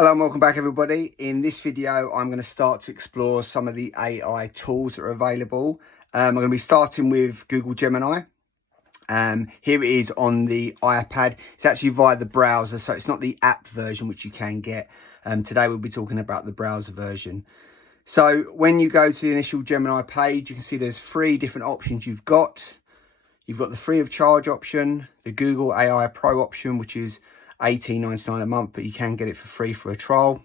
Hello and welcome back everybody. In this video I'm going to start to explore some of the AI tools that are available. I'm going to be starting with Google Gemini. Here it is on the iPad. It's actually via the browser, so it's not the app version which you can get. Today we'll be talking about the browser version. So when you go to the initial Gemini page, you can see there's three different options you've got. You've got the free of charge option, the Google AI Pro option, which is $18.99 a month, but you can get it for free for a trial.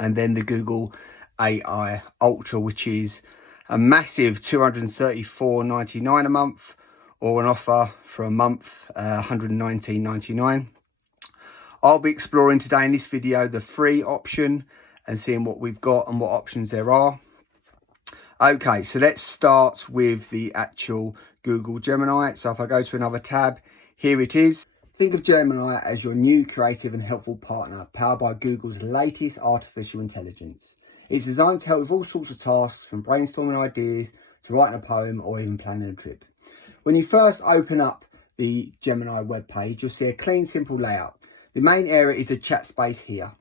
And then the Google AI Ultra, which is a massive $234.99 a month, or an offer for a month, $119.99. I'll be exploring today in this video the free option and seeing what we've got and what options there are. Okay, so let's start with the actual Google Gemini. So if I go to another tab, here it is. Think of Gemini as your new creative and helpful partner, powered by Google's latest artificial intelligence. It's designed to help with all sorts of tasks, from brainstorming ideas to writing a poem or even planning a trip. When you first open up the Gemini webpage, you'll see a clean, simple layout. The main area is a chat space here.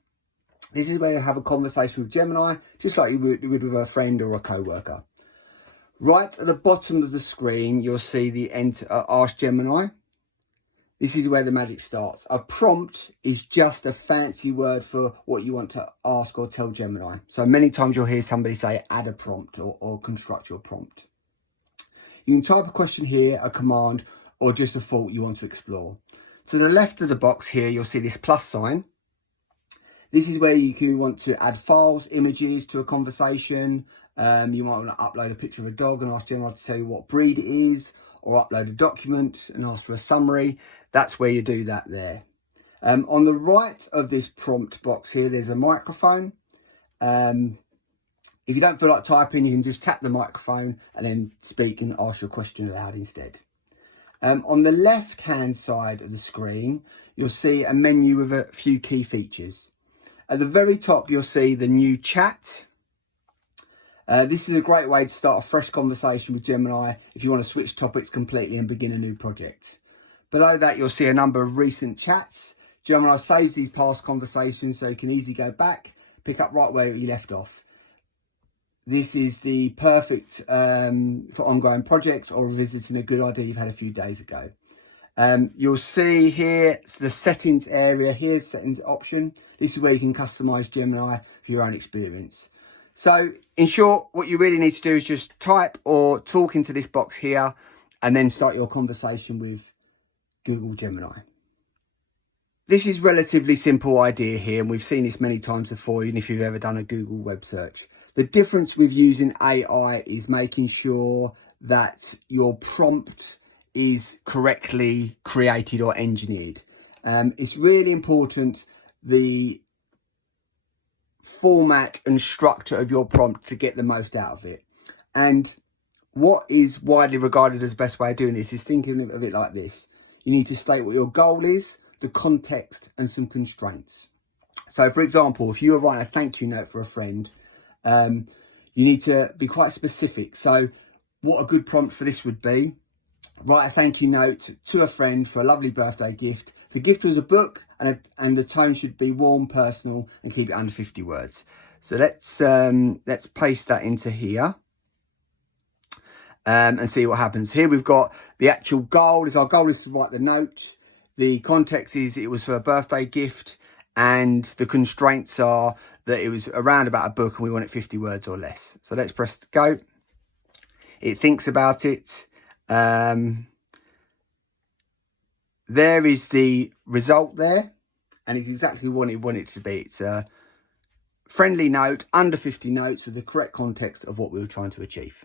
This is where you have a conversation with Gemini, just like you would with a friend or a co-worker. Right at the bottom of the screen, you'll see the Ask Gemini. This is where the magic starts. A prompt is just a fancy word for what you want to ask or tell Gemini. So many times you'll hear somebody say add a prompt or construct your prompt. You can type a question here, a command, or just a thought you want to explore. To the left of the box here, you'll see this plus sign. This is where you can want to add files, images to a conversation. You might want to upload a picture of a dog and ask Gemini to tell you what breed it is, or upload a document and ask for a summary. That's where you do that there. On the right of this prompt box here, there's a microphone. If you don't feel like typing, you can just tap the microphone and then speak and ask your question aloud instead. On the left-hand side of the screen, you'll see a menu with a few key features. At the very top, you'll see the new chat. This is a great way to start a fresh conversation with Gemini if you want to switch topics completely and begin a new project. Below that, you'll see a number of recent chats. Gemini saves these past conversations so you can easily go back, pick up right where you left off. This is the perfect for ongoing projects or revisiting a good idea you've had a few days ago. You'll see here the settings area here, settings option. This is where you can customize Gemini for your own experience. So in short, what you really need to do is just type or talk into this box here and then start your conversation with Google Gemini. This is relatively simple idea here, and we've seen this many times before, even if you've ever done a Google web search. The difference with using AI is making sure that your prompt is correctly created or engineered. It's really important the format and structure of your prompt to get the most out of it. And what is widely regarded as the best way of doing this is thinking of it like this. You need to state what your goal is, the context, and some constraints. So for example, if you were writing a thank you note for a friend, you need to be quite specific. So what a good prompt for this would be: write a thank you note to a friend for a lovely birthday gift. The gift was a book, and the tone should be warm, personal, and keep it under 50 words. So let's paste that into here. And see what happens. Here we've got the actual goal. Our goal is to write the note. The context is it was for a birthday gift, and the constraints are that it was around about a book and we want it 50 words or less. So let's press go. It thinks about it. There is the result there, and it's exactly what it wanted it to be. It's a friendly note under 50 notes with the correct context of what we were trying to achieve.